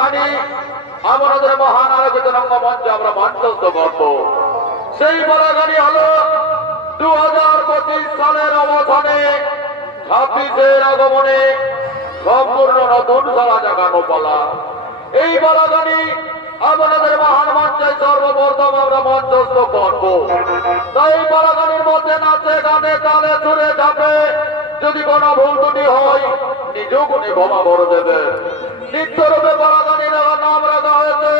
গানি আমাদের মহান আলোকিত রঙ্গমঞ্চে আমরা মঞ্চস্থ করব। সেই বলা গানি হলো 2025 সালের অবসানে 26-এর আগমনে সম্পূর্ণ নতুন সালা জাগানো বলা। এই বলা গানি আমাদের মহান মঞ্চে সর্বপ্রথম আমরা মঞ্চস্থ করব। তাই বলা গানির মধ্যে নাচে গানে তালে সুরে ঝাঁপে যদি কোনো ভুল ত্রুটি হয় নিজ গুণে ক্ষমা করে দেবে। নিত্যরূপে বলা গানির নাম রাখা হয়েছে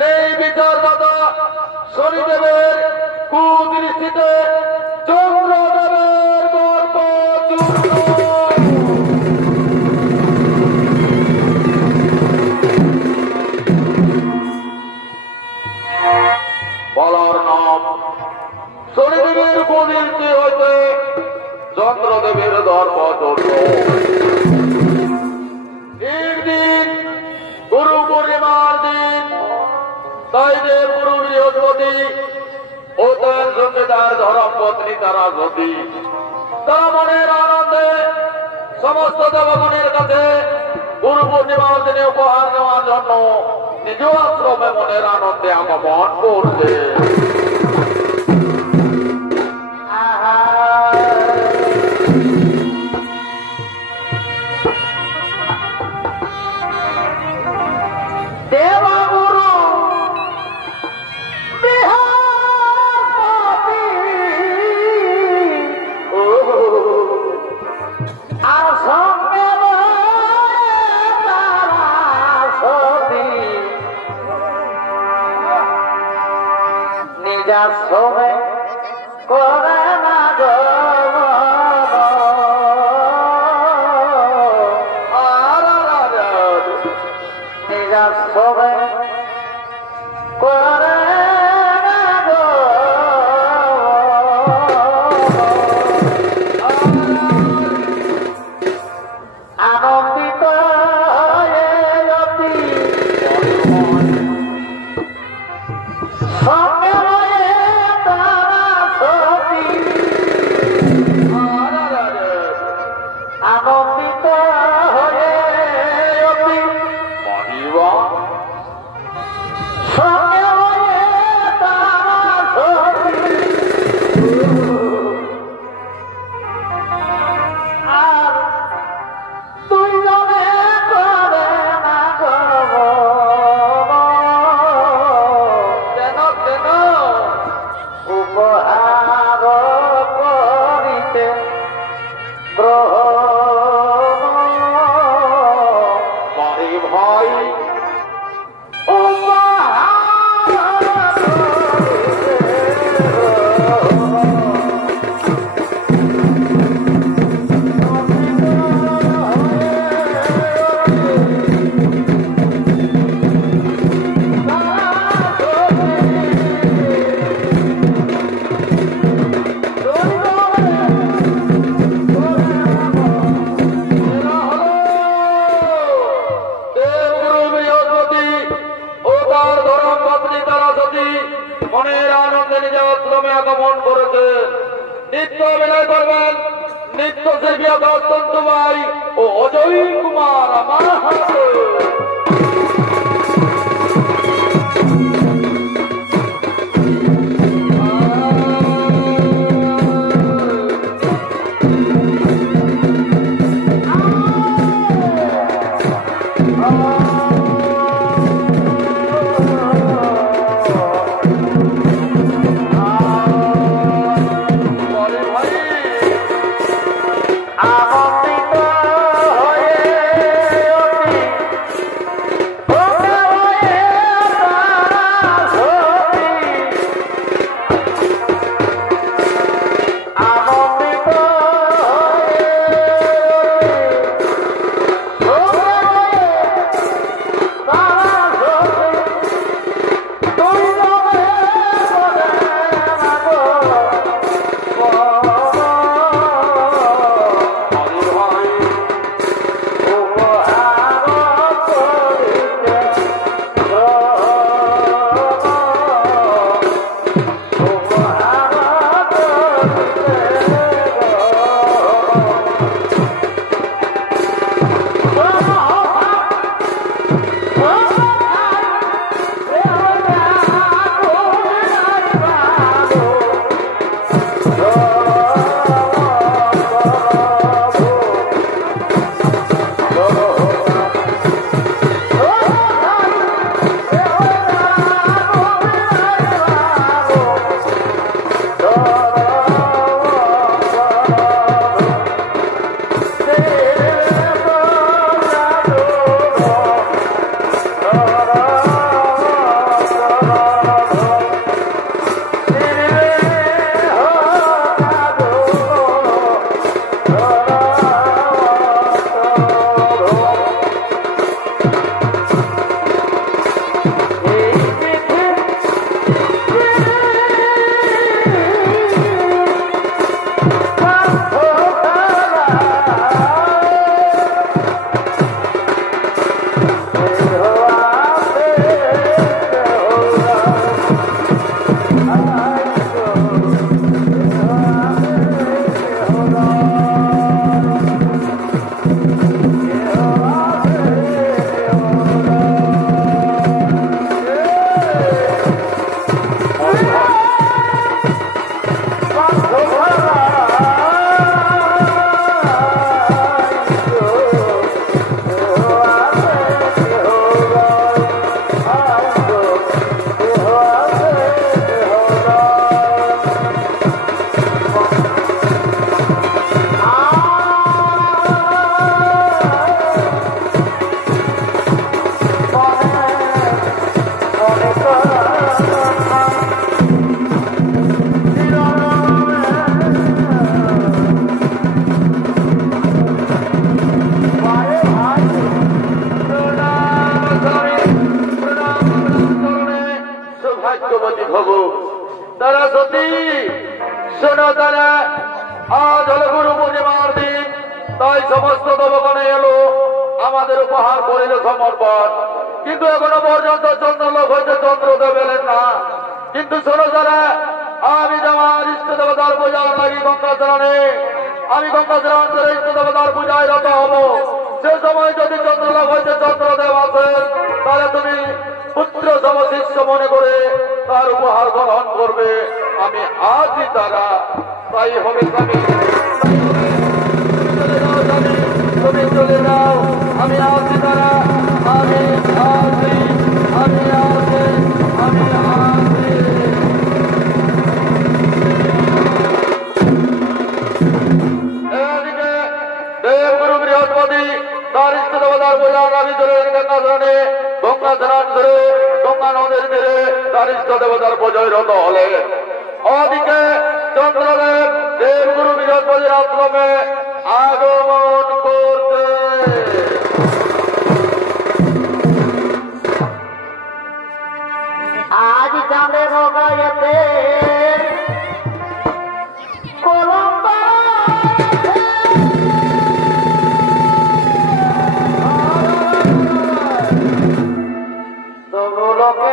নেই বিচারদাতা শনিদেবের কুদৃষ্টিতে চন্দ্রদেবের গল্প বলার নাম শনিদেবের কুদৃষ্টি হইতে চন্দ্রদেবের দর্প চন্দ্র। একদিন গুরু পূর্ণিমার দিন তাই যে গুরু বৃহস্পতি ও তার সঙ্গে তার ধরম পত্নী তারা সতী তারা মনের আনন্দে সমস্ত দেবগণের কাছে গুরু পূর্ণিমার দিনে উপহার দেওয়ার জন্য নিজ আশ্রমে মনের আনন্দে আগমন করছে। সবে করে না নিজের সবে করে আনন্দিত আনন্দিত হয়ে সঙ্গে হয়ে তারা আর দুইজনে করে না করব কেন কেন উপহার করিতে গ্রহ ভাই মনের আনন্দে নিজের আশ্রমে আগমন করেছে। নৃত্য অভিনয় করবেন নৃত্য শিল্পী অত্যন্ত ভাই ও অজয় কুমার আমার হাতে। আনন্দিত হয়ে সমস্ত দেবগণে এলো আমাদের উপহার করিল সমর্পণ, কিন্তু এখনো পর্যন্ত চন্দ্রলোক হইতে চন্দ্রদেব এলেন না। কিন্তু শোনো যারা, আমি আমার ইষ্ট দেবতার পূজার লাগি গঙ্গাচরণে, আমি গঙ্গাচরণ করে ইষ্ট দেবতার পূজায় রত হব। সে সময় যদি চন্দ্রলোক হইতে চন্দ্রদেব আসেন, তাহলে তুমি পুত্র সম শিষ্য মনে করে তার উপহার গ্রহণ করবে। আমি আজই তারা, তাই হবে স্বামী, তুমি চলে যাও। আমি আছি তারা, আমি আছি, আমি আছি, আমি আছি। এদিকে দেবগুরু বৃহস্পতি তার ইষ্ট দেবতার পূজা আমি ধরে গঙ্গাধরণে, গঙ্গাধরণ ধরে গঙ্গা নদীর তীরে তার ইষ্ট দেবতার পূজায় রত হলে। ওদিকে চন্দ্রদেব দেবগুরু বৃহস্পতির আশ্রমে আগমন করতে আজ চাঁদের গায়েতে তবু লোকে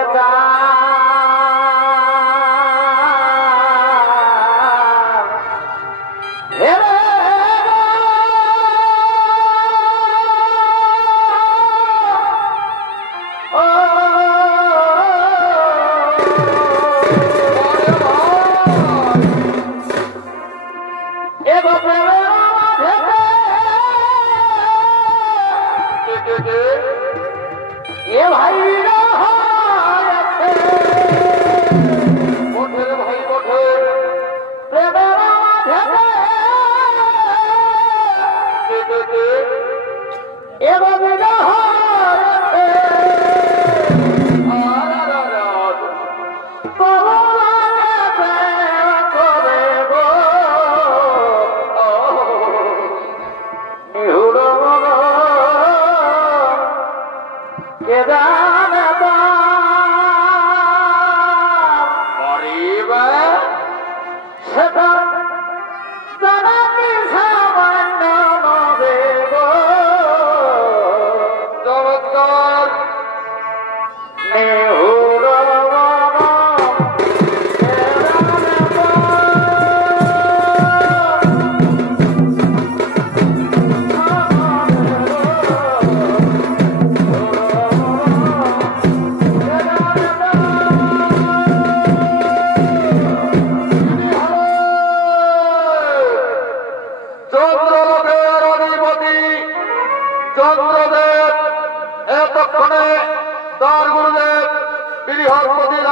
এ ভাই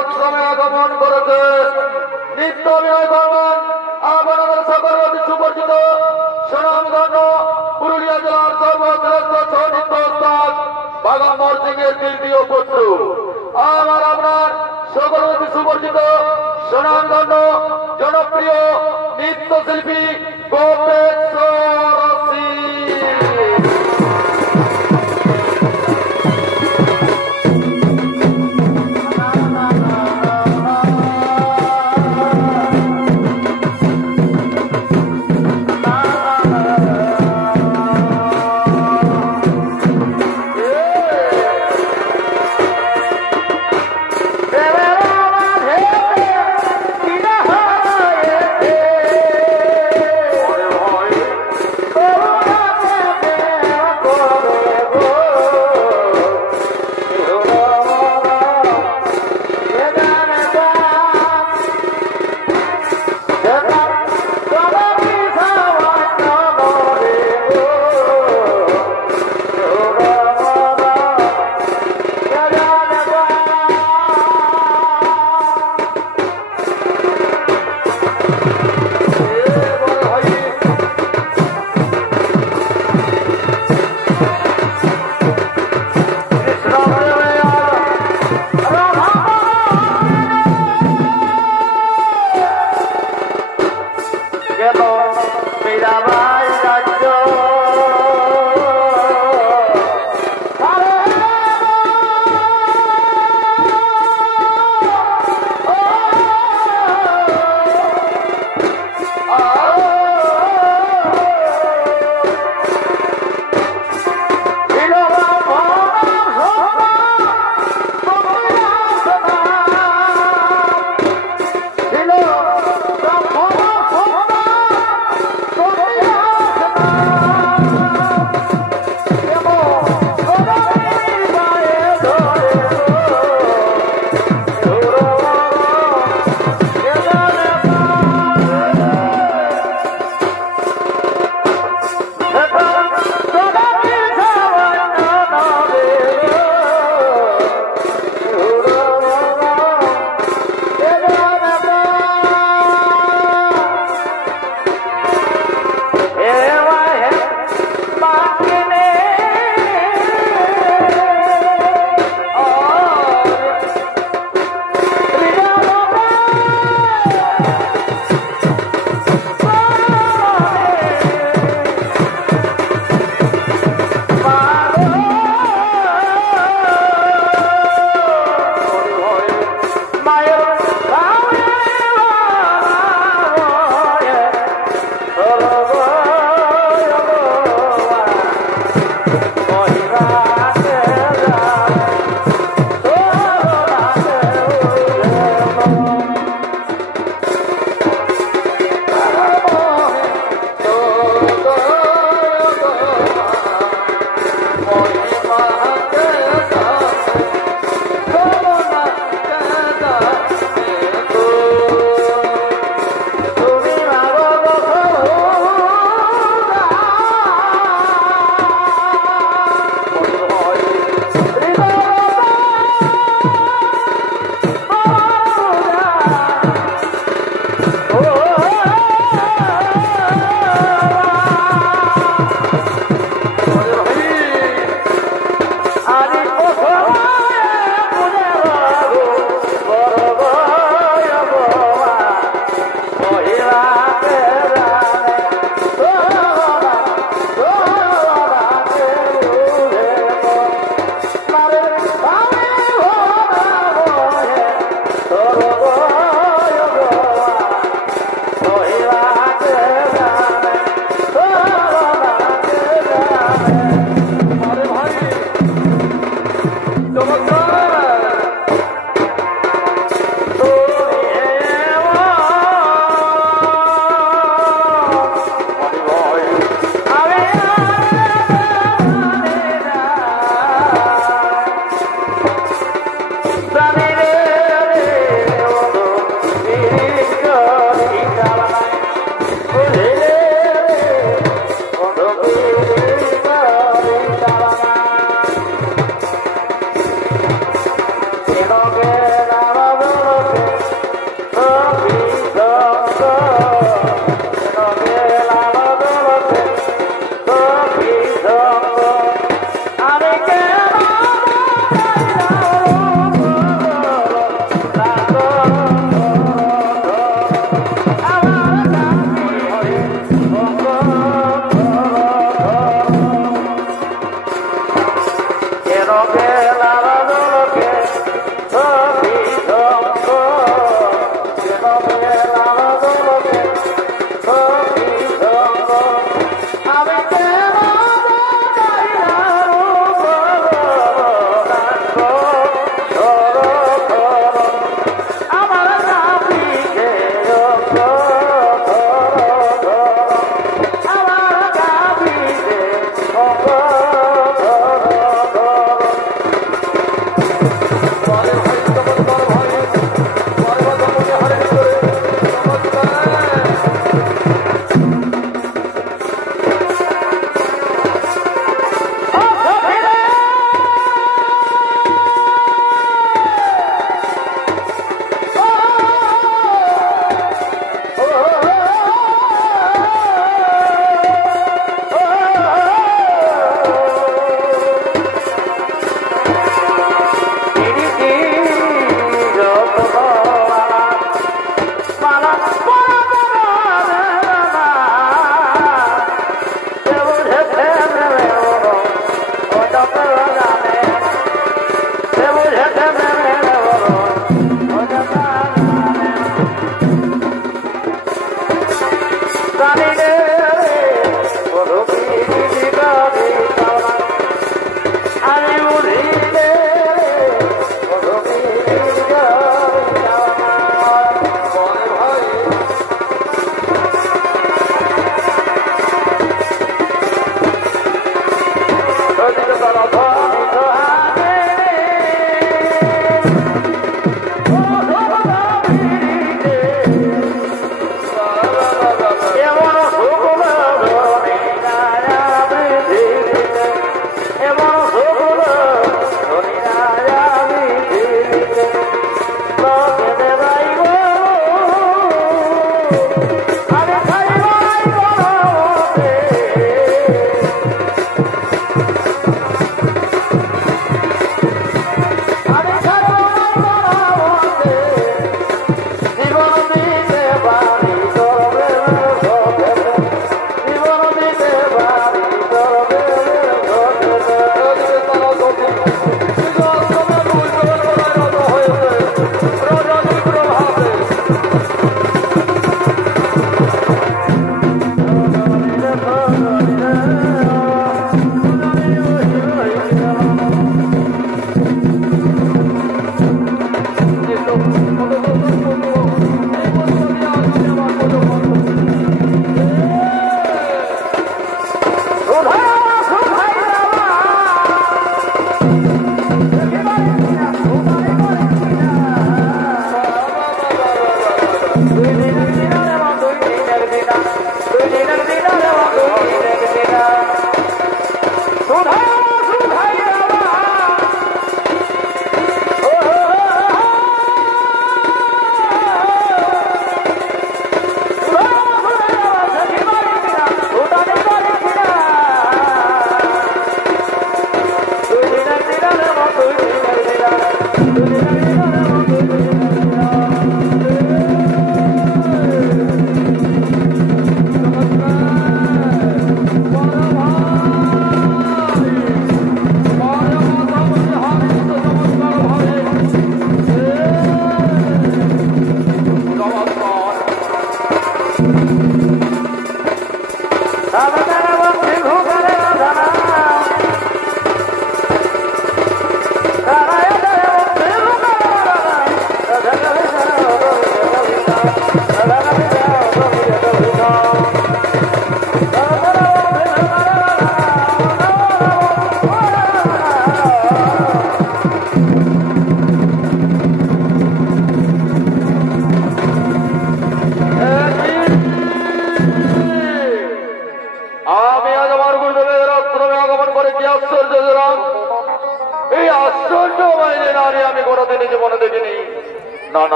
আশ্রমে আগমন করেছে। নৃত্য অভিনয় করবেন আমাদের সকল অতি সুপরিচিত সুনামধন্য পুরুলিয়া জেলার সর্বশ্রেষ্ঠ ছৌ নৃত্য ওস্তাদ বাগাম্বর সিং এর তৃতীয় পুত্র আপনার সকল অতি সুপরিচিত সুনামধন্য জনপ্রিয় নৃত্যশিল্পী গোপেশ্বর সিং।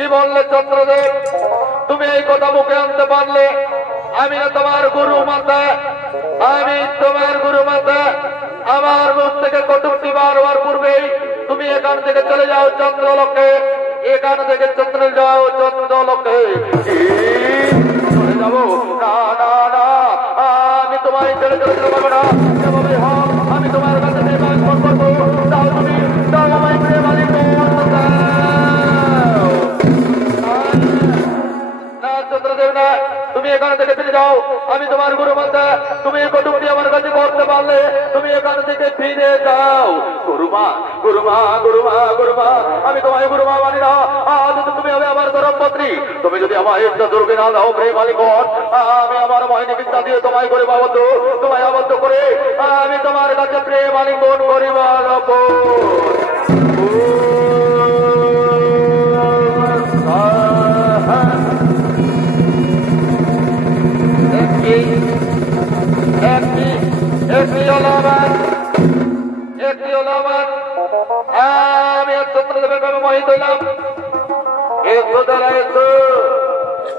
কি বললে চন্দ্রদেব? তুমি এই কথা মুখে আনতে পারলে? আমি না তোমার গুরু মাতা, আমি তোমার গুরু মাতা। আমার মুখ থেকে কটূক্তি বারবার পূর্বেই তুমি এখান থেকে চলে যাও চন্দ্রলোকে, এখান থেকে চলে যাও চন্দ্রলোকে। চলে যাবো? না না না, আমি তোমায় ছেড়ে চলে যেতে পারবো না। যেভাবে হোক আমি তোমার কাছে নির্বাচন করবো। তাও তুমি তাও আমায় প্রেমালিক চন্দ্রদেব না, তুমি এখান থেকে ফিরে যাও। আমি তোমার গুরু মাতা, তুমি কটূক্তি আমার কাছে করতে পারলে তুমি এখান থেকে ফিরে যাও। গুরুমা গুরুমা গুরুমা গুরুমা, আমি তোমায় গুরুমা মানি না। আজ তুমি হবে আমার ধর্মপত্নী। তুমি যদি আমায় একটা দুর্গে না দাও প্রেম মালিকন, আমি আমার মহিনী বিদ্যা দিয়ে তোমায় করে আবদ্ধ, তোমায় আবদ্ধ করে আমি তোমার কাছে প্রেম মালিকন করিবার আমি চন্দ্রদেবের প্রেমে মোহিত হইলাম।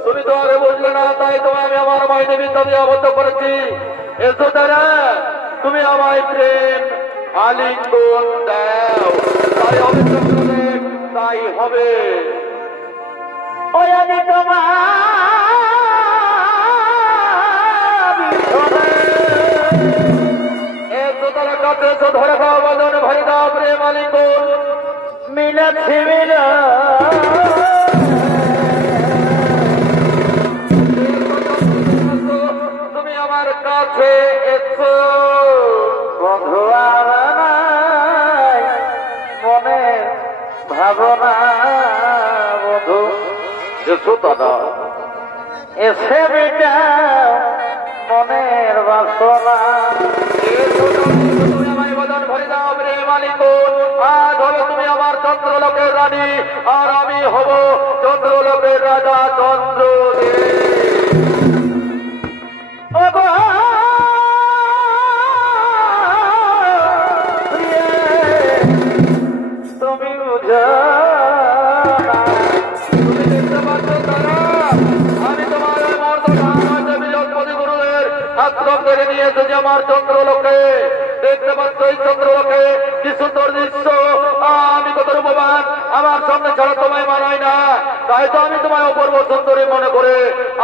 তুমি তো আগে বুঝলে না, তাই তোমায় আমি আমার মহিনী বিদ্যা দিয়ে আবদ্ধ করেছি। এসো তারা, তুমি আমায় প্রেম আলিঙ্গন দাও। তাই হবে চন্দ্রদেব, তাই হবে। ওই আমি তোমার ধরে খাওয়া বাদন ভরে দাও প্রেম আলিঙ্গন। মিলাচ্ছি মিলা তুমি আমার কাছে এসো। বন্ধু মনে ভাবনা বধু এসো দাদা, এসে বেটা মনের বাসনা। তুমি আমায় বদন ভরে দাও প্রেম আলিঙ্গন। আজ হবে তুমি আমার চন্দ্রলোকের রানী, আর আমি হব চন্দ্রলোকের রাজা চন্দ্রদেব। তুমি বুঝো তুমি দেখতে পাচ্ছ তারা, আমি তোমার বৃহস্পতি গুরুদের আশ্রম থেকে নিয়ে এসেছি আমার চন্দ্রলোকে। দেখতে পাচ্ছ এই চন্দ্রলোকে কি সুন্দর দৃশ্য, আমি কত রূপবান, আমার সামনে ছাড়া তোমায় মানাই না। তাই তো আমি তোমায় অপূর্ব সুন্দরী মনে করে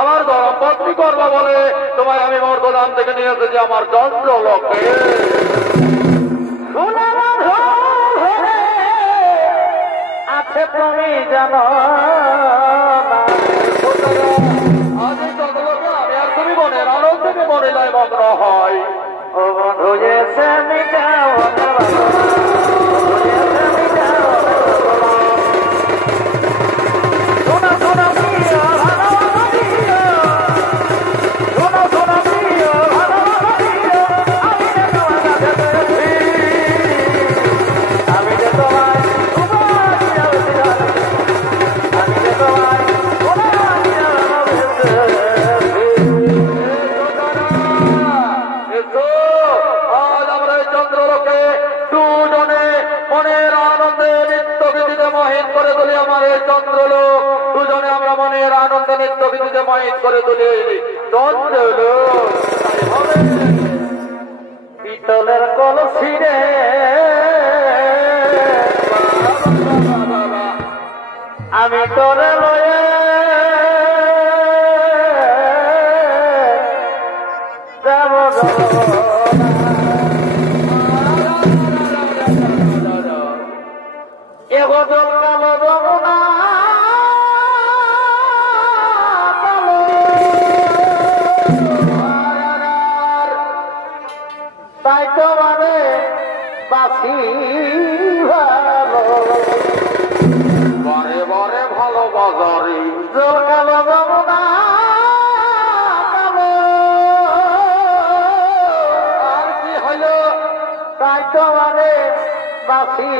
আমার ধর্মপত্নী করবো বলে তোমায় আমি মর্তধাম থেকে নিয়ে এসেছি আমার চন্দ্রলোকে। আছে তুমি জানো আজ এই চন্দ্রলোকে আমি আর তুমি মনের আনন্দে মনে নয় মগ্ন হয়। ও বন্ধু যে মিটাও শোনা শোনা প্রিয় ভালোবাসা দিও, শোনা শোনা প্রিয় ভালোবাসা দিও। আমি যে তোমায় আমি যে তোমায় আজ আমরা এই চন্দ্রলোকে দুজনে মনের আনন্দে নৃত্য গীতিতে মহিত করে তুলি আমার এই চন্দ্রলোক। দুজনে আমরা মনের আনন্দে নৃত্য গীতিতে মহিত করে তুলি চন্দ্রলোক। পিতলের কলসি রে আমি তোরে লয়ে যাব এগো জল কালো যমুনা তাই তোমারে বাসি ভালো বারে বারে ভালোবাসারি জল কালো যমুনা আর কি হইল? তাই তোমারে বাসি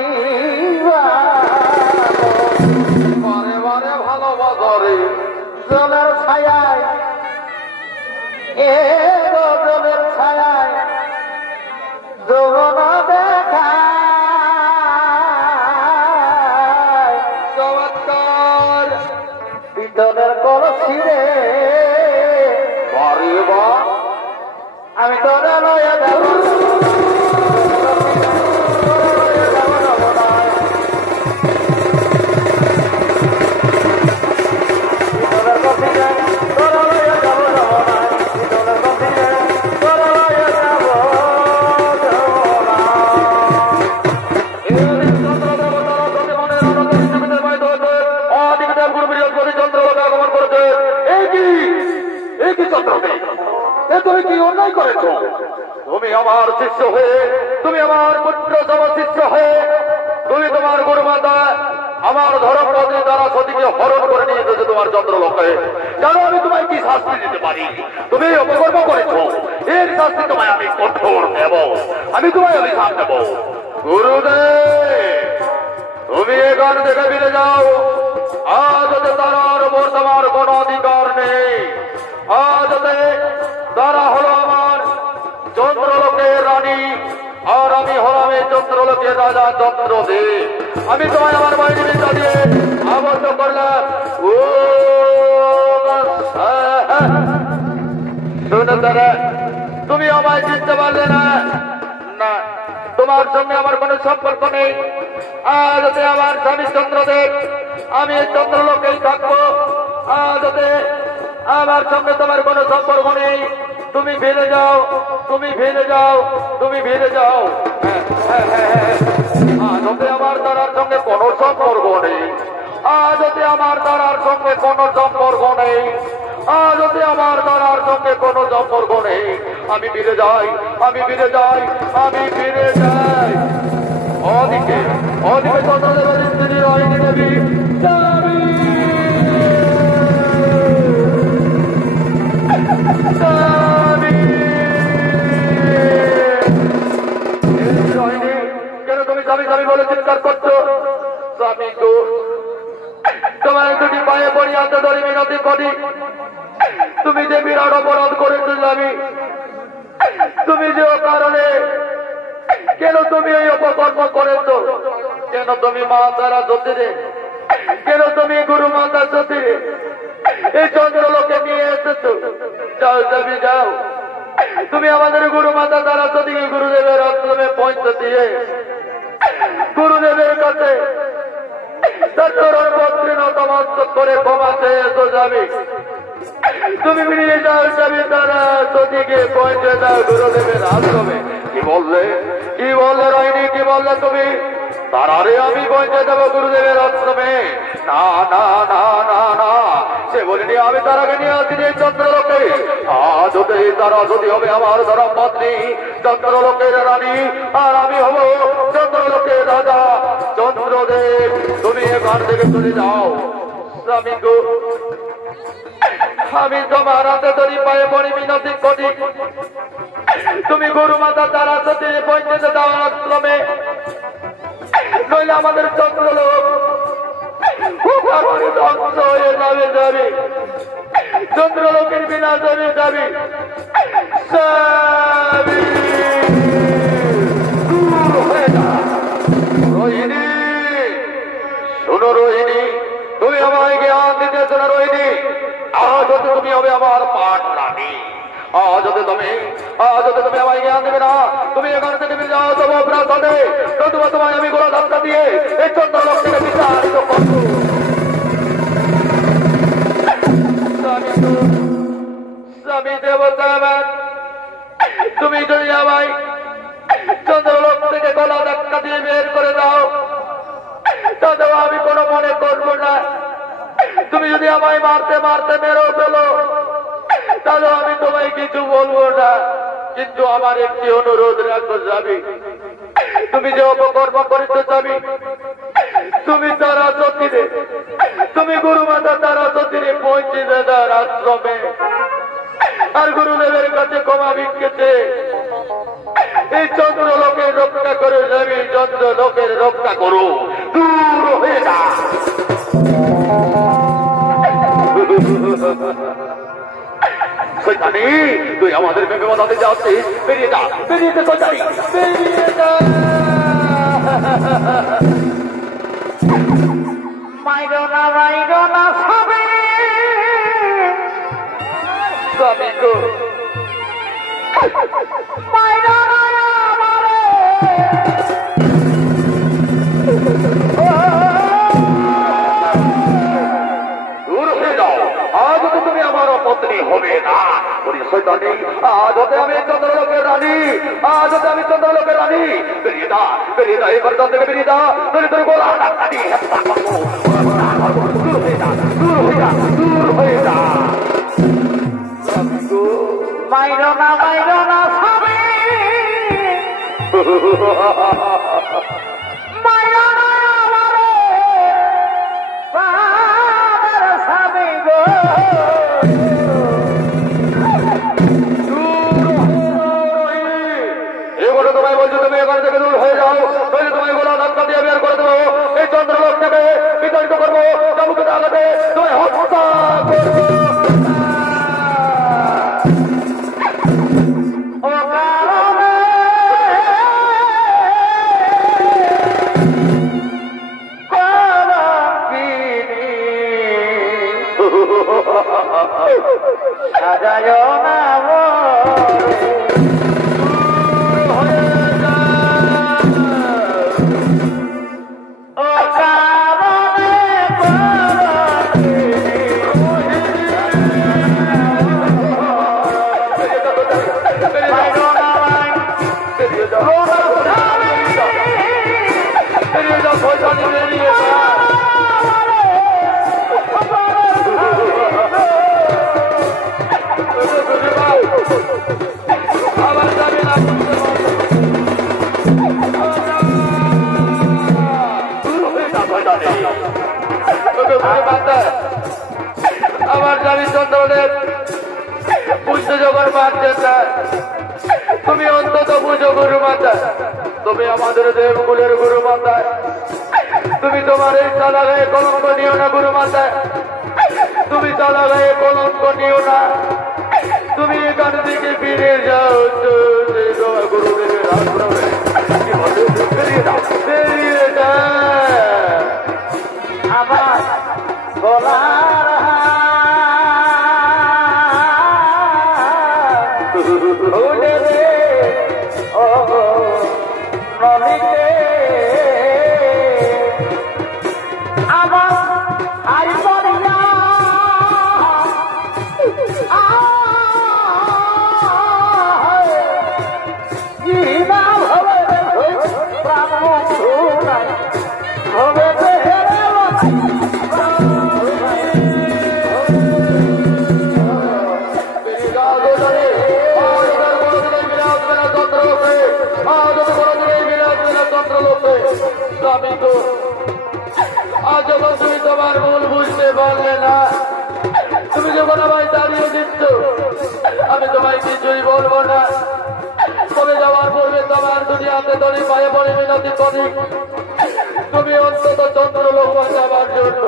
বারে বারে ভালোবাসারি জলের ছায়ায় এ জলের ছায়ায় যৌবন দেখায় চমৎকার। পিতলের কলসি রে আমি তোরে লয়ে যাব তুমি কি অন্যায় করেছ? তুমি আমার শিষ্য হয়ে, তুমি আমার পুত্র সম শিষ্য হয়ে, তুমি তোমার গুরু মাতা আমার ধর্মপত্নী দ্বারা সতীকে হরণ করে নিয়ে এসেছে তোমার চন্দ্রলোকে। জানো আমি তোমায় কি শাস্তি দিতে পারি? তুমি অপকর্ম করেছ, এর শাস্তি তোমায় আমি কঠোর দেব, আমি তোমায় অভিশাপ দেব। গুরুদেব তুমি এখান থেকে ফিরে যাও। আজ তারার উপর তোমার কোন অধিকার নেই। আজ তারা হলো আমার চন্দ্রলোকের রানী, আর আমি হলাম এই চন্দ্রলোকের রাজা চন্দ্রদেব। আমি তোমায় আমার বাহিনী বিদ্যা দিয়ে আবদ্ধ করলাম। ও শুনে তারা তুমি আমায় চিনতে পারলে না? না, তোমার সঙ্গে আমার কোনো সম্পর্ক নেই। আজ আমার স্বামী চন্দ্রদেব, আমি এই চন্দ্রলোকেই থাকবো। আজ আমার সঙ্গে তোমার কোনো সম্পর্ক নেই। তুমি ফিরে যাও, তুমি ফিরে যাও, তুমি ফিরে যাও। আজ আমার তারার সঙ্গে কোনো সম্পর্ক নেই। আজ আমার তারার সঙ্গে কোনো সম্পর্ক নেই। আজ আমার তারার সঙ্গে কোনো সম্পর্ক নেই। আমি ফিরে যাই, আমি ফিরে যাই, আমি ফিরে যাই। অদিকে অদিকে চন্দ্রদেবের স্ত্রী রহিনী দেবী কেন তুমি স্বামী স্বামী বলে চিৎকার করছো? স্বামী গো, তোমার দুটি পায়ে পড়ি হাতে ধরি মিনতি করি। তুমি যে বিরাট অপরাধ করেছো স্বামী, তুমি যে কারণে কেন তুমি এই অপকর্ম করেছো? কেন তুমি মা তারা সতীরে, কেন তুমি গুরু মাতা সতীরে এই চন্দ্রলোকে নিয়ে এসেছো? যাও স্বামী যাও, তুমি আমাদের গুরু মাতা তারা সতীকে গুরুদেবের আশ্রমে পৌঁছে দিয়ে গুরুদেবের কাছে তার চরণ পত্রে নতমস্তক করে ক্ষমা চেয়ে এসো যাবি। তুমি বেরিয়ে যাও যাবি, তারা সতীকে পৌঁছে দাও গুরুদেবের আশ্রমে। কি বললে, কি বললে রহিনী, কি বললে তুমি? তারারে আমি পৌঁছে দেবো গুরুদেবের আশ্রমে? না না না না না, সে বলিনি। আমি তারাকে নিয়ে আসিনি এই চন্দ্রলোকে। আজ তারা যদি হবে আমার ধর্মপত্নী, চন্দ্রলোকের রানী, আর আমি হব চন্দ্রলোকের রাজা চন্দ্রদেব। তুমি এখান থেকে চলে যাও। স্বামী গো, আমি তোমার হাতে ধরি পায়ে পড়ি মিনতি করি। তুমি গুরু মাতা তারা সতীরে পৌঁছে দাও আশ্রমে, নইলে আমাদের চন্দ্রলোক ধ্বংস হয়ে যাবে যাবে, চন্দ্রলোকের বিনাশ হয়ে যাবে। রোহিণী শোনো, রোহিণী তুমি আমায় জ্ঞান দিতেছ না রোহিণী। আজ তুমি হবে আমার পাঠ রানী। আজ তুমি আমায় জ্ঞান দেবে না। তুমি এখান থেকে বেরিয়ে যাও তবু প্রাসাদে, নতুবা তোমায় আমি গোলা ধাক্কা দিয়ে এই চন্দ্রলোক থেকে বিতাড়িত করব। স্বামী দেবতা, তুমি যদি আমায় চন্দ্রলোক থেকে গলা ধাক্কা দিয়ে বের করে দাও তাতেও আমি কোনো মনে করবো না। তুমি যদি আমায় মারতে মারতে মেরেও ফেলো তাহলে আমি তোমায় কিছু বলবো না। কিন্তু আমার একটি অনুরোধ রাখো যাবি, তুমি যে অপকর্ম করেছো যাবি, তুমি তারা সতীরে, তুমি গুরু মাতা তারা সতীরে পৌঁছে দেদার আশ্রমে, আর গুরুদেবের কাছে ক্ষমা ভিক্ষেতে এই চন্দ্রলোকের রক্ষা করে যাবি। চন্দ্রলোকের রক্ষা করো, দূর হয়ে যা। শয়তানি, তুই আমাদের প্রেমে বাঁধাতে যাচ্ছিস। বেরিয়ে যা, বেরিয়ে যা শয়তানি, বেরিয়ে যা। মাইরো না সবে স্বামী গো দূর হয়ে যাও, আজ তো তুমি আমার পত্নী হবে না। আজ হতে আমি চন্দ্রলোকের রানী, আজ হতে আমি চন্দ্রলোকের রানী। বেরিয়ে যা, বেরিয়ে যা, এই বর্তমান থেকে বেরিয়ে যা। তোর গোলা ডাক্তারি দূর হয়ে যা, দূর হয়ে যা, দূর হয়ে যা। মাইরো না স্বামী, মাইরো না আমারে প্রাণের স্বামী গো। এবারে তোমায় বলছো তুমি এখান থেকে দূর হয়ে যাও, নইলে তোমায় গোলা ধাক্কা দিয়ে বের করে দেবো। এই চন্দ্রলোক থেকে বিতাড়িত করবো, চাবুকে আঘাতে তোমায় হত্যা করবো। সাজায় না আমার স্বামী চন্দ্রদেব বুঝতে যখন পারছেন না, তুমি অন্তত বুঝো গুরু মাতা, তুমি আমাদের দেবকুলের গুরু মাতা, তুমি তোমার এই চালা গায়ে কলঙ্ক নিও না গুরু মাতা, তুমি চালা গায়ে কলঙ্ক নিও না, তুমি এখান থেকে ফিরে যাও। গুরুদেবের আশ্রমে বেরিয়ে যাও, বেরিয়ে যাও। আমার গলার ভুলে রে ও নদীতে আমার আই বলিয়া ইনা ভবে প্রাণ নাই ভবে আজ যখন তুমি তোমার মূল বুঝতে পারলে না, তুমি যখন আমায় দাঁড়িয়ে দিচ্ছ, আমি তোমায় কিছুই বলবো না। তবে যাওয়ার পূর্বে তোমার দুনিয়াতে দড়ি পায়ে পড়ে মিনতি করি, তুমি অন্তত চন্দ্রলোক বাঁচাবার জন্য,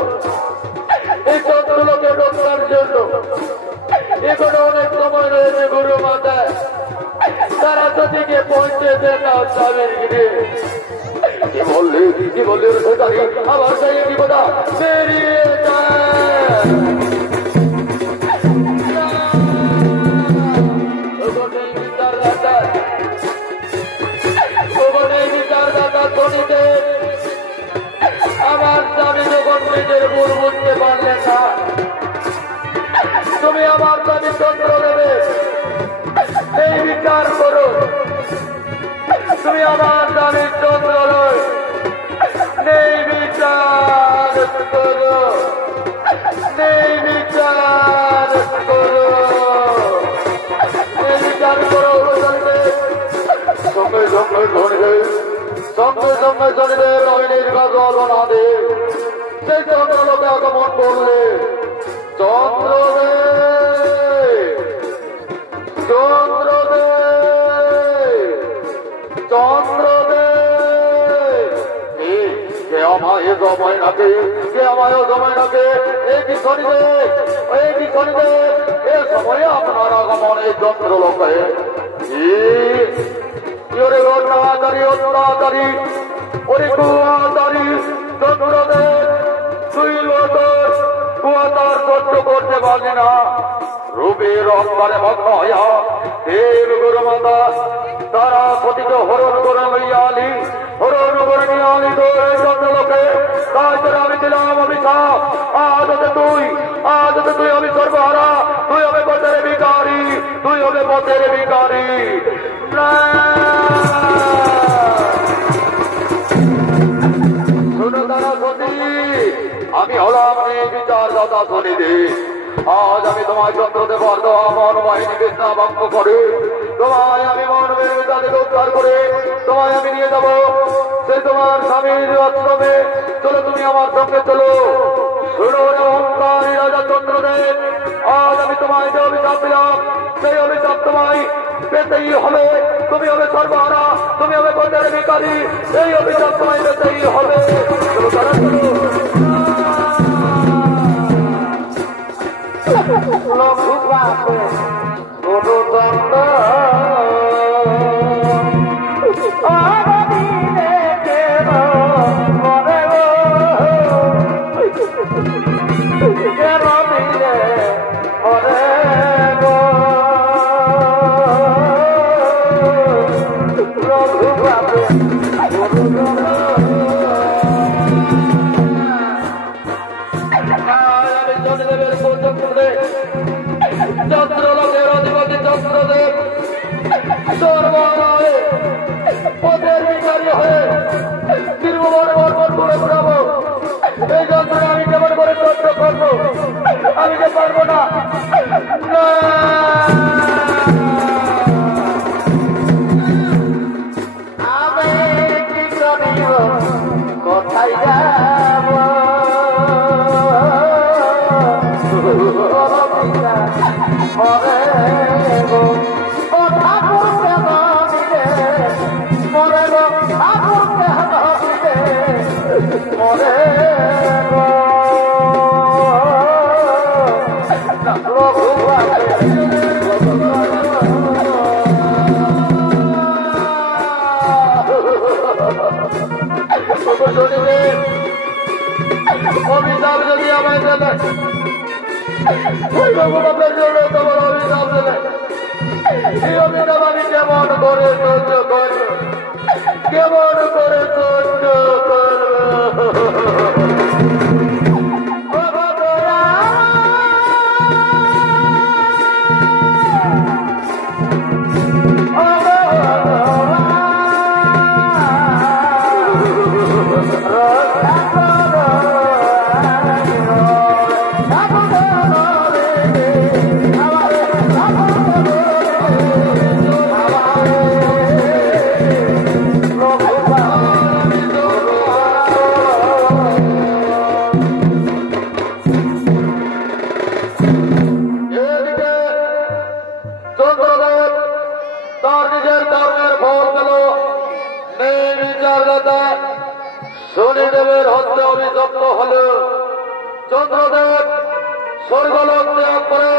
এই চন্দ্রলোকে ঢোকার জন্য এখনো অনেক সময় রয়েছে গুরু মাতায়, তারা যদি পৌঁছে দেন স্বামীর গিরে। কি বললি আবার সেই কি কথা বেরিয়ে যায়। আমার স্বামী যখন নিজের ভুল বুঝতে পারলেন না, তুমি আমার স্বামী চন্দ্র দেবে এই বিচার করো। তুমি আমার স্বামী চন্দ্র নেই বিচার করো, নেই বিচার করো, নেই বিচার করো। সঙ্গে সঙ্গে ধরবে, সঙ্গে সঙ্গে ধরবে রহিণীর গজনা দে। সেই চন্দ্রলোকে আগমন করলে চন্দ্রদেব, চন্দ্রদেব, চন্দ্রদেব, কে আমায় জমায় নাকে, কে আমায় জমায় নাকে, এই কি শনিদেব, এই কি শনিদেব, এ সময়ে আপনার আগমন এই চন্দ্রলোকে। ওরে অত্যাচারী, অত্যাচারী, ওরে কুয়াচারী চন্দ্রদেব, তুই বছর কুয়াচার সহ্য করতে পারলি না, রূপ শিবের অন্তরে মগ্ন হইয়া দেব গুরু মাতা তারা পতিত হরণ করে লইয়ালি হরণ করে নিয়ে আলি তোর চন্দ্রলোকে তাই তোরা আমি দিলাম অভিশাপ আজ তুই আমি সর্বহারা তুই হবে পথের ভিখারি তুই হবে পথের ভিখারি শুনো তারা সতী আমি হলাম এই বিচার দাতা শনিদি আজ আমি তোমায় চন্দ্রদেব মন বাহিনী বিদ্যা ভঙ্গ করে তোমায় আমি মনবের বিদ্যা থেকে উদ্ধার করে তোমায় আমি নিয়ে যাব সে তোমার স্বামীর আশ্রমে চলো তুমি আমার সঙ্গে চলো শুনো রে অহংকারী রাজা চন্দ্রদেব আজ আমি তোমায় যে অভিশাপ দিলাম সেই অভিশাপ তোমায় পেতেই হবে তুমি হবে সর্বহারা তুমি হবে পথের ভিখারি এই অভিশাপ তোমায় পেতেই হবে চলো তারা চলো লঘুপাতে গুরুদণ্ড অরবিন্দে কেন মরে গো কেন দিলে মরে গো লঘুপাতে গুরুদণ্ড চন্দ্রলোকের অধিপতি চন্দ্রদেব সর্বহারা পথের ভিখারি হয়ে নির্মল বর্বর করে ঘুরাবো এই যন্ত্রে আমি কেমন করে চন্দ্র করবো আমি যে পারবো না আমি কি করিব কোথায় যাব মরে গো কথা বলতে ভাবিলে মরে গো ঠাকুরকে ভাবিলে মরে গো অভিশাপ যদি আমায় দেবে ভগবানের জন্য তোমার অভিশাপ দেবে এই অভিশাপ আমি কেমন করে সহ্য করবো কেমন করে সহ্য করবো শনিদেবের হস্তে অভিযুক্ত হল চন্দ্রদেব স্বর্গলোক ত্যাগ করে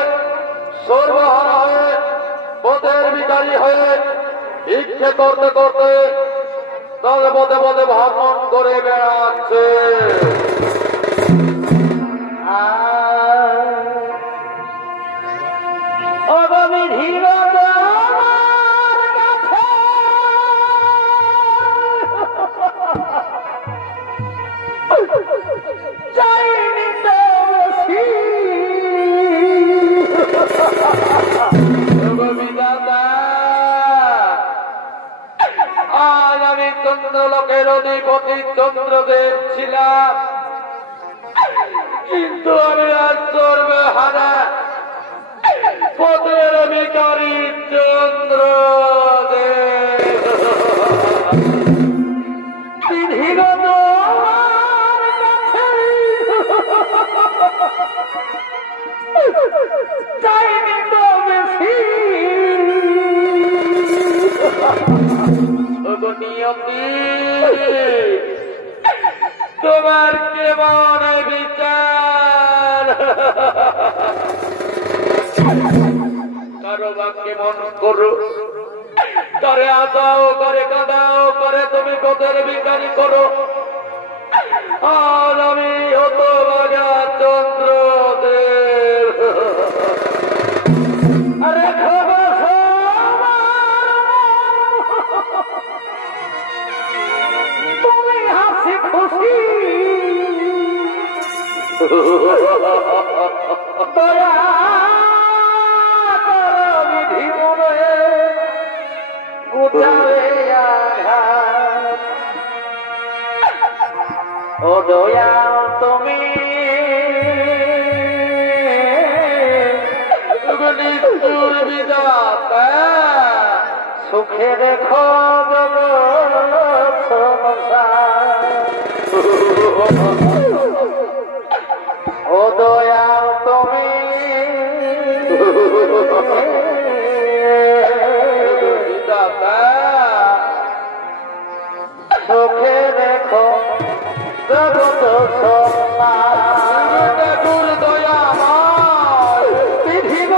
সর্বহারা হয়ে পথের ভিখারি হয়ে ভিক্ষে করতে করতে তাদের পথে পথে ভ্রমণ করে বেড়াচ্ছে আজ আমি চন্দ্রলোকের অধিপতি চন্দ্রদেব ছিলাম কিন্তু আমি আজ সর্বহারা পথের ভিখারি চন্দ্রদেব চাইনি তো বেশি নিয়তি তোমার কেমন বিচার কারো বা কেমন করো করে আদাও করে কাদাও করে তুমি পথের ভিখারি করো আর আমি হত বাজা চন্দ্রদেব দয়া কর বিধি মনে উঠাবে আঘাত ও দয়া তুমি নিষ্ঠুর বিধাতা সুখে রেখো জগৎ সংসার ও দয়া তুমি বিধাতা সুখে রেখো জগৎ সংসার ঠাকুর দয়াময় বিধিব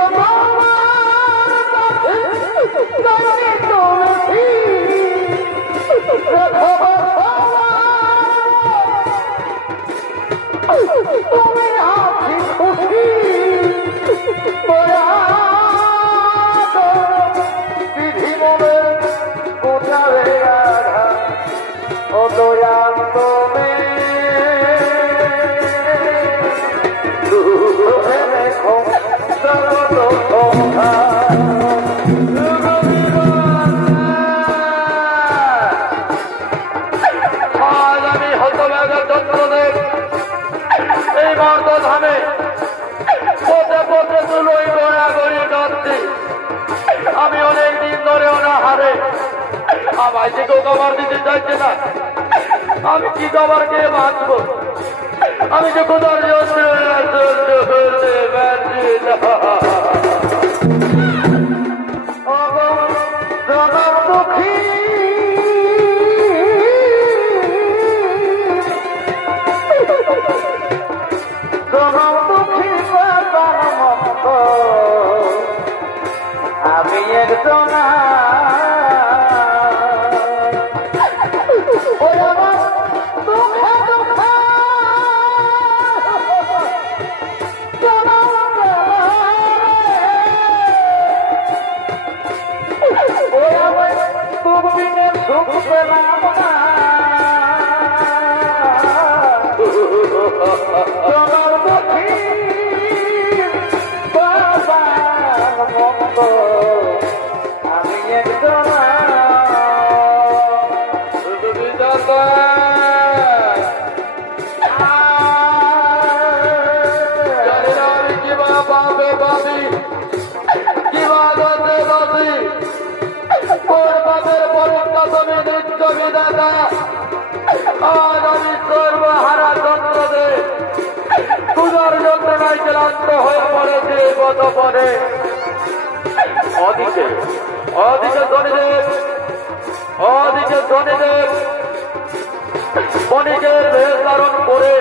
তুমি আছি খুশি বিধি মনে কোথারে আঘাত ও দয়া তুমি দেখো জগৎ সংসার আজ আমি হতভাগা চন্দ্রদেব এই মর্দ ধামে পথে পথে তুলোই গড়া গড়িয়ে যাচ্ছি। আমি অনেক দিন ধরে অনাহারে আমায় যে কেউ খাবার দিতে চাইছে না। আমি কি খাবার খেয়ে বাঁচব? আমি যে কোথার জন্য জনমুখী জনমুখী জনমন্ত আমি একজন দুঃখে দুঃখে তুমি সুখ পেলাম না জনমুখী বাবার মন্দ আমি একজন আজ আমি সর্বহারা চন্দ্রদেব পূজার যন্ত্রণায় ক্লান্ত হয়ে পড়েছে বতপরে। অদিকে অদিকে শনিদেব অদিকে শনিদেব বণিকের ভেষ ধারণ করে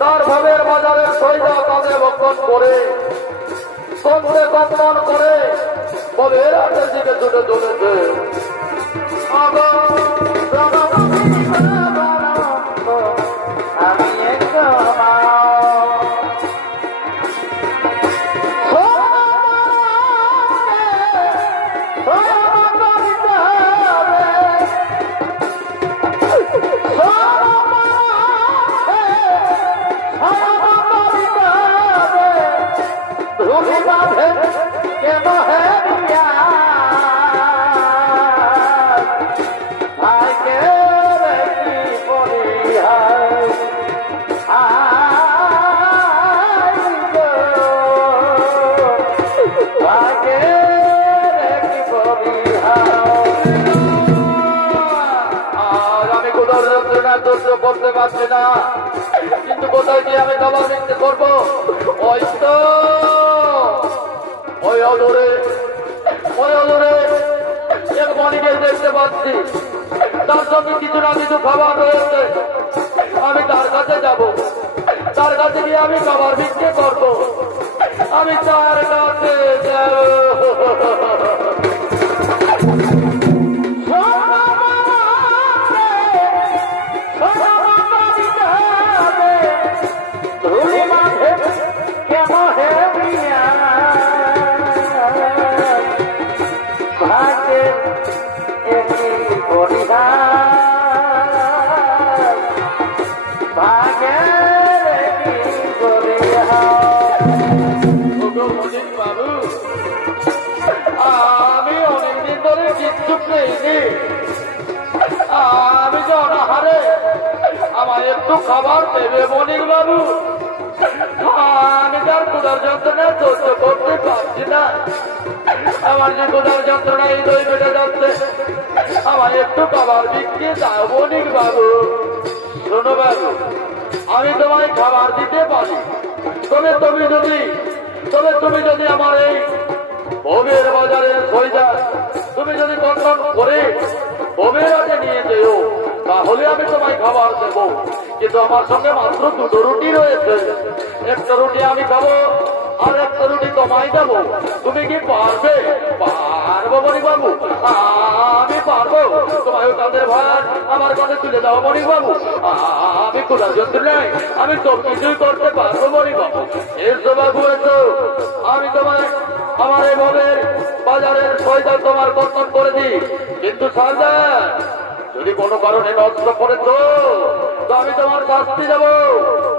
তার ভাবের বাজারের সৈদা কাঁধে বক্ষণ করে কন্দে কন্দন করে ববের হাতের দিকে ছুটে চলেছে। আমি একজন সহ্য করতে পারছি না, কিন্তু কোথায় গিয়ে আমি খাবার বিক্রি করবো? ওই তো ওই অদূরে এক বণিকের দেখতে পাচ্ছি, তার সঙ্গে কিছু না কিছু খাবার রয়েছে। আমি তার কাছে যাব, তার কাছে গিয়ে আমি খাবার বিক্রি করবো। আমি তার কাছে যাব। भाग्य মনিক বাবু, আমি অনেকদিন ধরে কিচ্ছু পেয়েছি। আমি যে অনাহারে, আমায় একটু খাবার দেবে মনিক বাবু। আমি যার ক্ষুধার যন্ত্রণা সহ্য করতে পারছি না। আমার যে ক্ষুধার যন্ত্রণা এই দই বেড়ে যাচ্ছে, আমায় একটু খাবার বিক্রি দাও মনিক বাবু। শোনো বাবু, আমি তোমায় খাবার দিতে পারি, তবে তুমি যদি আমার এই ভোগের বাজারের সইদা তুমি যদি কন্ট্রোল করে ভোগের আগে নিয়ে যেও, তাহলে আমি তোমায় খাবার দেবো। কিন্তু আমার সঙ্গে মাত্র দুটো রুটি রয়েছে, একটা রুটি আমি খাবো আর একটা রুটি তোমায় দেবো। তুমি কি পারবে? পারবো মনিক বাবু, আমি পারবো। তোমায় তাদের ভার আমার কাছে তুলে দাও মনিক বাবু। আমি ক্ষুধার যন্ত্রণায় আমি সব কিছুই করতে পারবো মনিক বাবু। এসো বাবু এসো, আমি তোমায় আমার এই ভোগের বাজারের সইদা তোমার কর্তন করে দিই। কিন্তু সারদার, যদি কোনো কারণে নষ্ট করেছো তো আমি তোমার শাস্তি দেবো,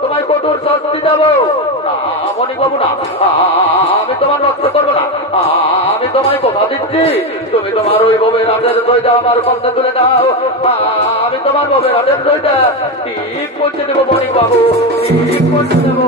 তোমায় কঠোর শাস্তি দেবো। না মনিক বাবু না, আমি তোমার নষ্ট করবো না। আমি তোমায় কথা দিচ্ছি, তুমি তোমার ওই ববের হাটের দইটা আমার কর্তে তুলে দাও। আমি তোমার ববের হাটের দইটা ঠিক পৌঁছে দেবো মনিক বাবু, ঠিক পৌঁছে দেবো।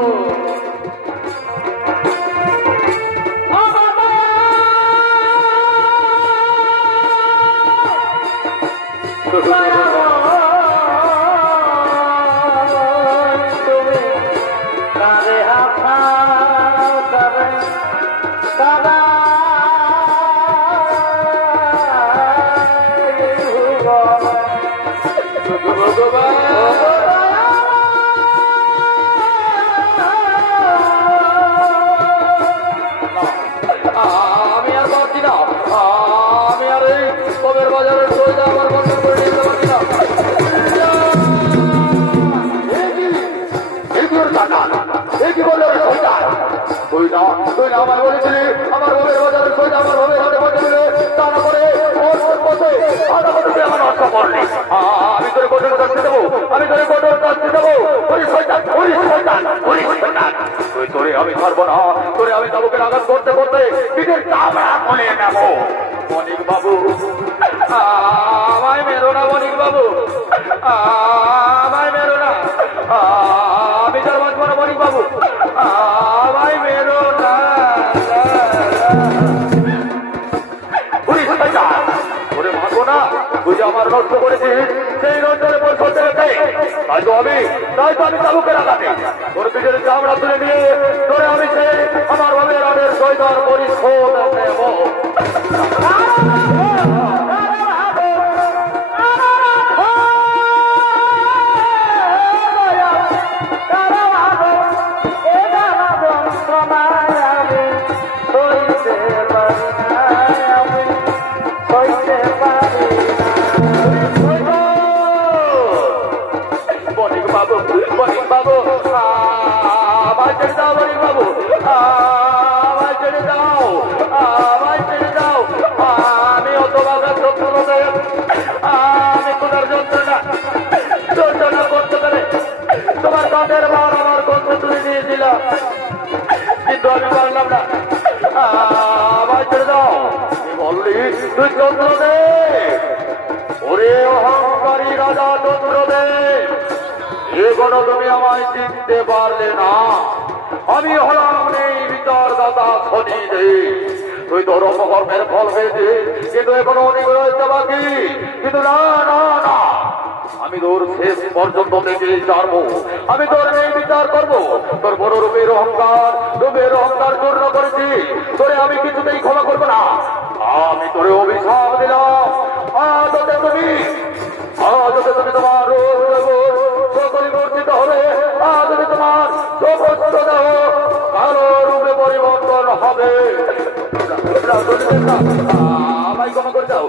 আমি আর পারছি না, আমি আর এই কবের বাজারের সইদা আমার বন্ধ করে নিতে পারছি না। কি বলে তুই না আমায় বলেছিলি আমার ভবের বাজারের সইদা আমার ভবের হাতে পৌঁছে দিলে, তারপরে আমার নষ্ট করলি। আমি তোর কঠোর শাস্তি দেবো, আমি তোর কঠোর শাস্তি দেবো। তুই তোরে আমি ছাড়বো না, তোরে আমি তাবুকে আঘাত করতে করতে পিঠের চামড়া খুলে নেবো মনিক বাবু। আমায় মেরো না মনিক বাবু, আমায় মেরো না। আমি তার বাঁচবো না মনিক বাবু, আমায় মেরো না। ওরে মারবো না, তুই যে আমার নষ্ট করেছিস সেই নষ্টের পর করতে গেছে। তাই তো আমি তাবুকে রাখাতে তোর পিঠের চামড়া তুলে নিয়ে তোরে আমি সেই আমার বাবের আনের সইদার পরিশোধ নেব। মনিক বাবু, আমায় ছেড়ে দাও মনিক বাবু, আমায় ছেড়ে দাও, আমায় ছেড়ে দাও। আমি অত বাবার শত্রুতে আমি কোথার যন্ত্রণা করতে পারে তোমার কাঁধের ভার আমার কণ্ঠে তুলে দিয়েছিলাম, কিন্তু আমি পারলাম না। আমায় ছেড়ে দাও। বললি তুই চন্দ্রদেব, ওরে অহংকারী রাজা চন্দ্রদেব, এগুলো তুমি আমায় চিনতে পারলে না। আমি হলাম এই বিচারদাতা শনিদেব। তুই তোর অপকর্মের ফল হয়েছে, কিন্তু এখনো অনেক রয়েছে বাকি। কিন্তু না না না, আমি তোর শেষ পর্যন্ত দেখে ছাড়বো, আমি তোর এই বিচার করবো। তোর বড় রূপের অহংকার চূর্ণ করেছি, তোরে আমি কিছুতেই ক্ষমা করবো না। আমি তোরে অভিশাপ দিলাম, আজ তুমি তোমার পরিবর্তিত হবে। আজ তোমার কালো রূপে পরিবর্তন হবে। আমায় ক্ষমা করে দাও,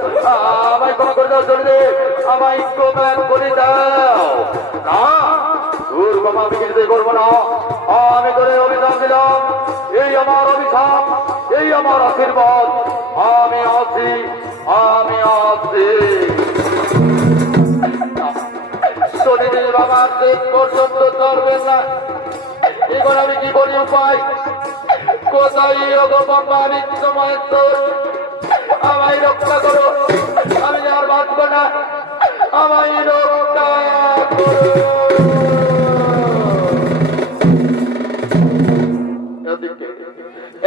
আমায় ক্ষমা করে দাও চন্দ্রদেব, আমায় ক্ষমা করে দাও। না, তোর ক্ষমা আমি কিছুতেই করবো না। আমি তোরে অভিশাপ দিলাম, এই আমার অভিশাপ, এই আমার আশীর্বাদ। আমি আছি, আমি আছি। শনিদেব আমার শেষ পর্যন্ত চলবেন না। এখন আমি কি করি উপায়? কোথায় রকম আমি সময় আমায় রক্ষা করো, আমি আর বাঁচব না, আমায় রক্ষা করো।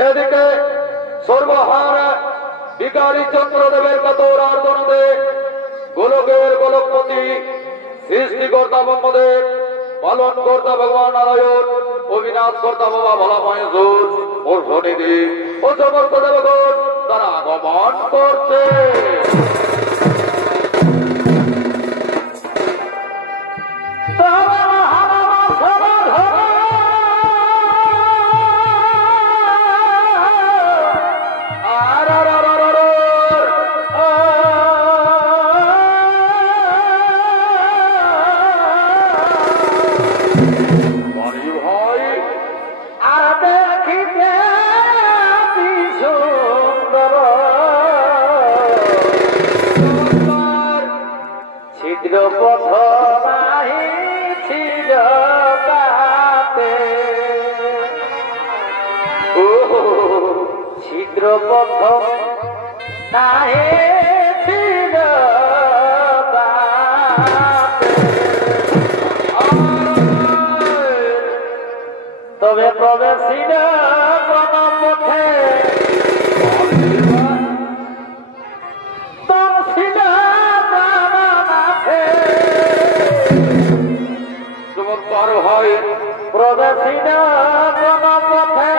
এদিকে সর্বহারা বিকারী চন্দ্রদেবের কাতর আর্দনদে গোলকের গোলকপতি সৃষ্টিকর্তা ব্রহ্মদেব, পালন কর্তা ভগবান নারায়ণ, অবিনাশ কর্তা বাবা ভোলা মহেশ্বর ও শনিদি ও সমস্ত দেবগণ তারা আগমন করছে। ছিদ্র পথ নাহি ছিল, তবে প্রবেশিল কোন পথে ছিল চমৎকার হয় প্রবেশিল কোন পথে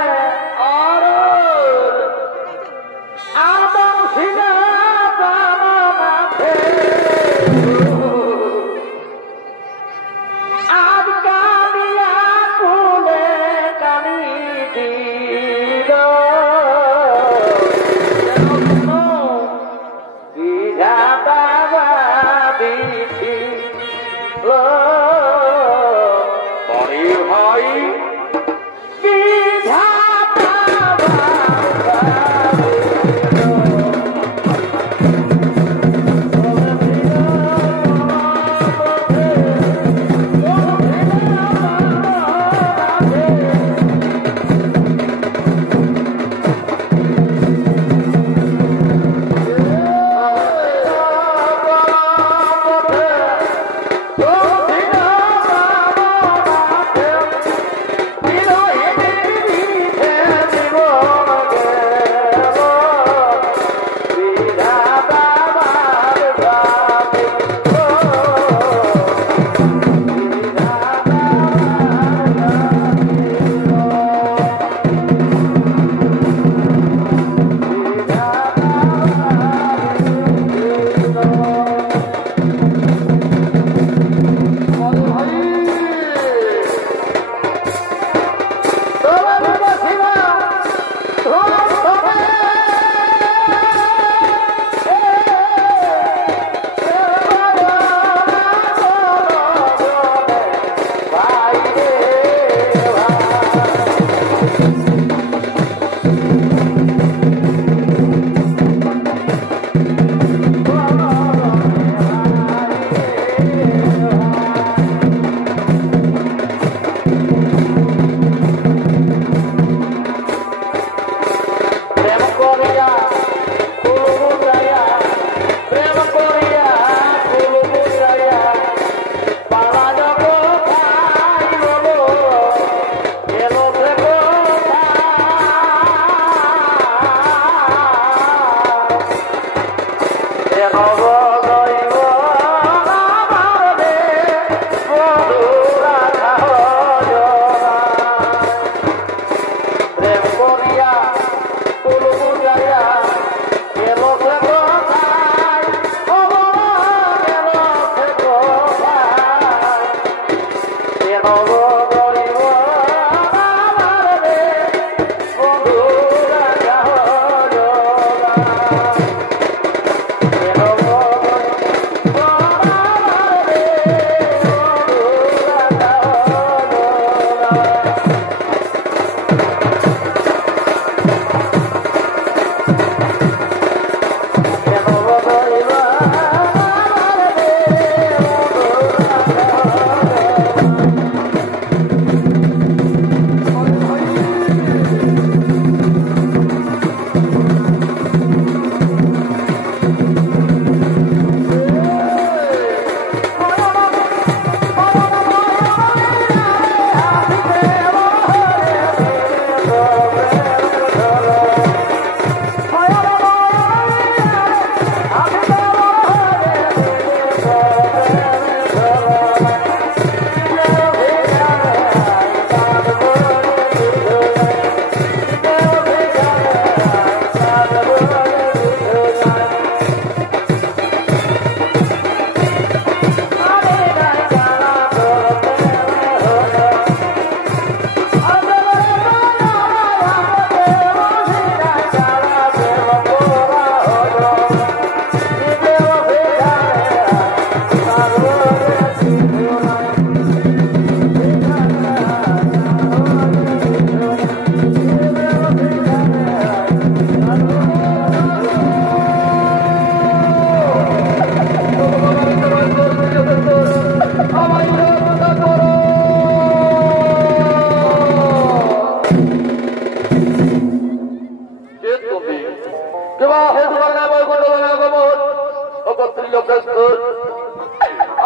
প্রস্তুত।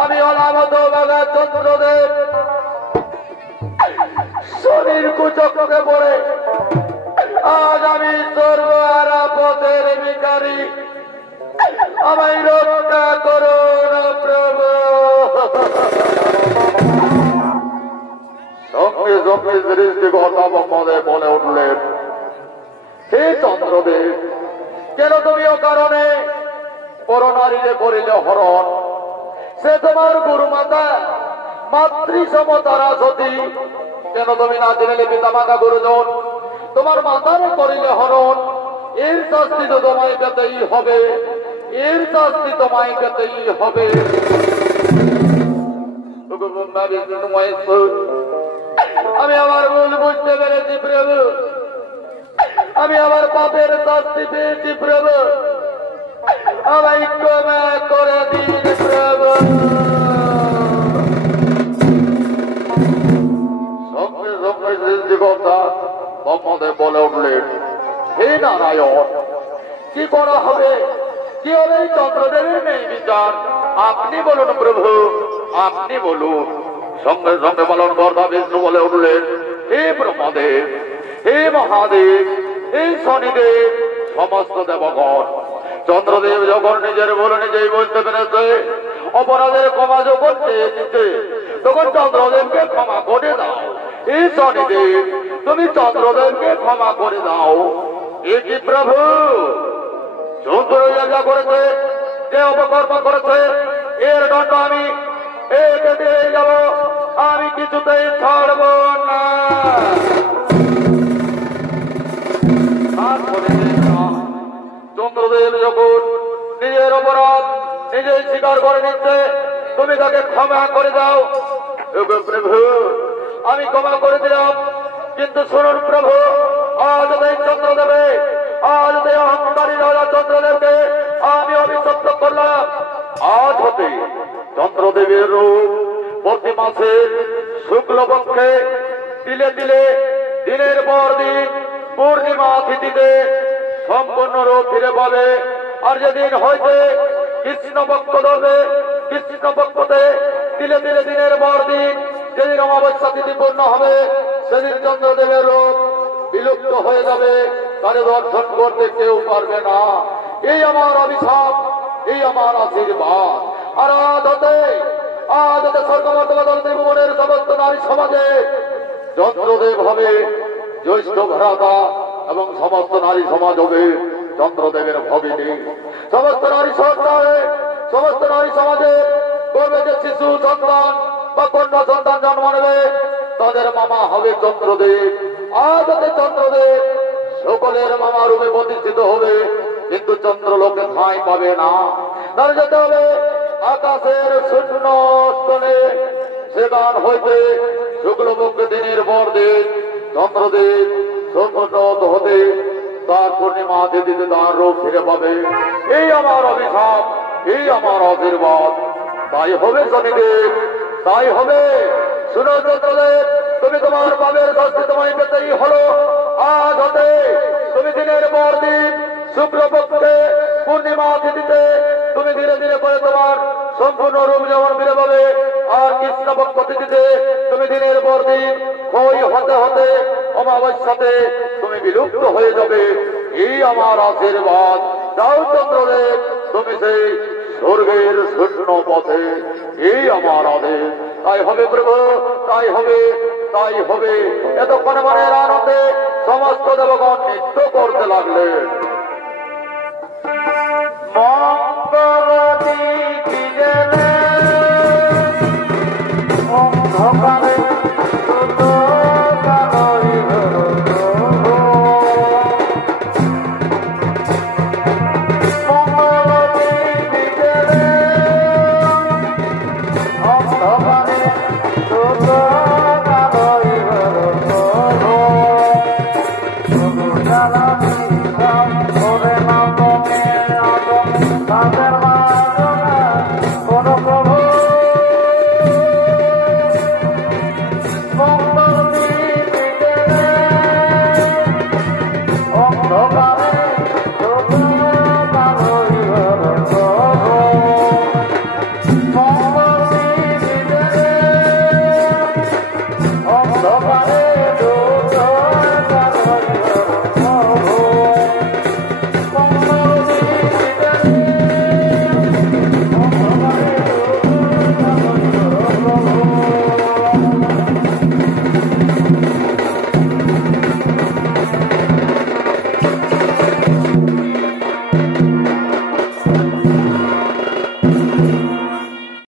আমি অনামত বাগা চন্দ্রদেব শরীর কুচক্রে পড়ে আজ আমি সর্বহারা পথের ভিখারি, আমায় রক্ষা করুন প্রভু। সঙ্গে সঙ্গে সৃষ্টিকর্তা মধ্যে বলে উঠলেন, হে চন্দ্রদেব, কেন তুমি ও কারণে করোনারিলে করিলে হরণ? সে তোমার গুরু মাতা মাতৃ সমতারা সতী, কেন তুমি না জেনে পিতা মাতা গুরুজন তোমার মাতার করিলে হরণ? এর শাস্তি তো তোমায় পেতেই হবে, এর শাস্তি তোমায় পেতেই হবে। আমি আমার ভুল বুঝতে পেরেছি প্রভু, আমি আমার পাপের শাস্তি পেয়েছি প্রভু, আমায় ক্ষমা করে দিন প্রভু। সঙ্গে সঙ্গে সৃষ্টিকর্তা মহম্মদে বলে উঠলেন, হে নারায়ণ, কি করা হবে? কি হবে এই চন্দ্রদেবের নেই বিচার? আপনি বলুন প্রভু, আপনি বলুন। সঙ্গে সঙ্গে পালন কর্তা বিষ্ণু বলে উঠলেন, হে ব্রহ্মদেব, হে মহাদেব, হে শনিদেব, সমস্ত দেবগণ, চন্দ্রদেব যখন নিজের বলে নিজেই বলতে পেরেছে, অপরাধের ক্ষমা যখন চেয়েছে, তখন চন্দ্রদেবকে ক্ষমা করে দাও। হে শনিদেব, তুমি চন্দ্রদেবকে ক্ষমা করে দাও। এ কি প্রভু, চন্দ্র যা করেছে, যে অপকর্ম করেছে, এর দণ্ড আমি একে দিয়ে যাব, আমি কিছুতেই ছাড়ব না। চন্দ্রদেব যখন নিজের অপরাধ নিজেই স্বীকার করে নিচ্ছে, তুমি তাকে ক্ষমা করে দাও। প্রভু, আমি ক্ষমা করে দিলাম, কিন্তু শুনুন প্রভু, আজ এই চন্দ্রদেবে, আজ এই অহংকারী রাজা চন্দ্রদেবকে আমি অভিশপ্ত করলাম। আজ হতে চন্দ্রদেবের রূপ প্রতি মাসের শুক্লপক্ষে তিলে তিলে দিনের পর দিন পূর্ণিমা তিথিতে সম্পূর্ণ রূপ ফিরে পাবে। আর যেদিন হইতে কৃষ্ণপক্ষ ধরবে, কৃষ্ণপক্ষতে তিলে তিলে দিনের পর দিন যেদিন অমাবস্যা তিথি পূর্ণ হবে, সেদিন চন্দ্রদেবের রূপ বিলুপ্ত হয়ে যাবে, তারে দর্শন করতে কেউ পারবে না। এই আমার অভিশাপ, এই আমার আশীর্বাদ। আর আজ হতে স্বর্গমর্তবাদল ত্রিভুবনের সমস্ত নারী সমাজে চন্দ্রদেব হবে জ্যৈষ্ঠ ভ্রাতা, এবং সমস্ত নারী সমাজ হবে চন্দ্রদেবের ভগিনী। সমস্ত নারী সন্তানে, সমস্ত নারী সমাজে করবে যে শিশু সন্তান বা কন্যা সন্তান জন্ম নেবে, তাদের মামা হবে চন্দ্রদেব। আজ হতে চন্দ্রদেব সকলের মামা রূপে প্রতিষ্ঠিত হবে, কিন্তু চন্দ্রলোকে ঠাঁই পাবে না। তার যেতে হবে আকাশের শূন্য স্থলে, সেখান হইতে শুক্লপক্ষে দিনের পর দিন চন্দ্রদেব সর্বোন্নত হতে তার পূর্ণিমা তিথিতে তার রূপ ফিরে পাবে। এই আমার অভিশাপ, এই আমার আশীর্বাদ। তাই হবে শনিদেব, তাই হবে। শুনো চন্দ্রদেব, তুমি তোমার পাপের শাস্তি তোমায় পেতেই হলো। আজ হতে তুমি দিনের পর দিন শুক্লপক্ষে পূর্ণিমা তিথিতে তুমি ধীরে ধীরে করে তোমার সম্পূর্ণ রূপ যেমন ফিরে পাবে, আর কৃষ্ণপক্ষ তিথিতে তুমি দিনের পর দিন ক্ষয় হতে হতে অমাবস্যাতে তুমি বিলুপ্ত হয়ে যাবে। এই আমার আশীর্বাদ। যাও চন্দ্রদেব, তুমি সেই স্বর্গের শূন্য পথে। এই আমার আদেশ। তাই হবে প্রভু, তাই হবে, তাই হবে। এতক্ষণ মনের আনন্দে সমস্ত দেবগণ নৃত্য করতে লাগলেন।